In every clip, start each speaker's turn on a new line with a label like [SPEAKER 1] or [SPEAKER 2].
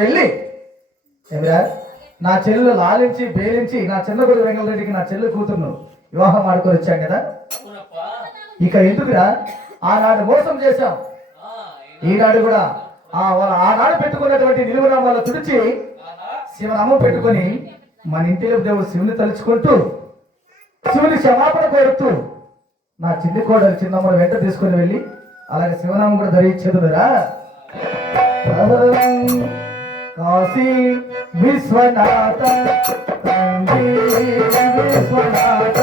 [SPEAKER 1] వెళ్ళి ఏమిరా? నా చెల్లెలు లాలించి బేలించి నా చిన్న కొడుకు వెంకటరెడ్డికి నా చెల్లెలు కూతురును వివాహం ఆడుకొని వచ్చాం కదా? ఇక ఎందుకురా? ఆనాడు మోసం చేశాం. ఈనాడు కూడా ఆ వాళ్ళ ఆనాడు పెట్టుకున్నటువంటి నిలువనామాలు తుడిచి శివనామం పెట్టుకొని మన ఇంటిలో దేవుడు శివుని తలుచుకుంటూ శివుని క్షమాపణ కోరుతూ నా చిన్ని కోడలు చిన్నమ్మను వెంట తీసుకుని వెళ్ళి అలాగే శివనామం కూడా ధరించేదురా కాశీ విశ్వనాథ తండ్రి విశ్వనాథ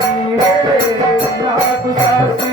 [SPEAKER 1] నీవే నాకు కాశీ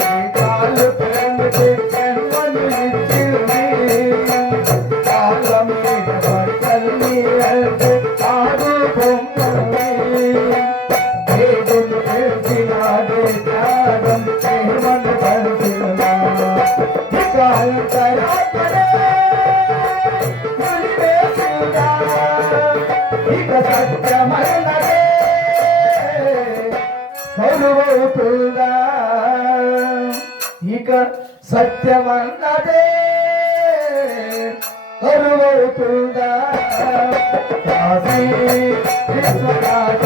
[SPEAKER 1] కరువవుతుందా ఇక సత్యమన్నదే. కరువవుతుందా కాశీ విశ్వనాథ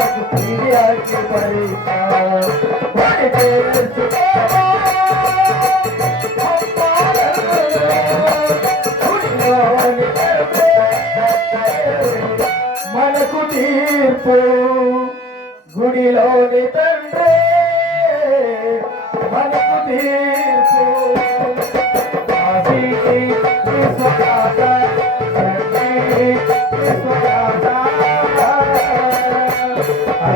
[SPEAKER 1] దీక్ష అన్నం గుణం గురుగని నాటు అన్నపూర్ణ రక్ష దేహము రూపము ప్రాణము సర్వము విశాలాసి దీక్ష అన్నం గుణం గురుగని నాటు అన్నపూర్ణ రక్ష ఇద్దరి కళ్ళుల ముద్దుల బిడ్డకు ప్రియాకి పరీక్ష వాడి తెలుసుకోవా గుడిలోని గర్భే మనకు తీర్పు గుడిలోని తండ్రి మనకు తీర్పు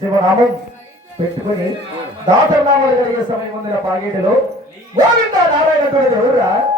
[SPEAKER 1] శివనామం పెట్టుకుని దాసనామాలు కలిగే సమయం ఉంది పాగేటిలో. గోవింద నారాయణ ఎవరురా?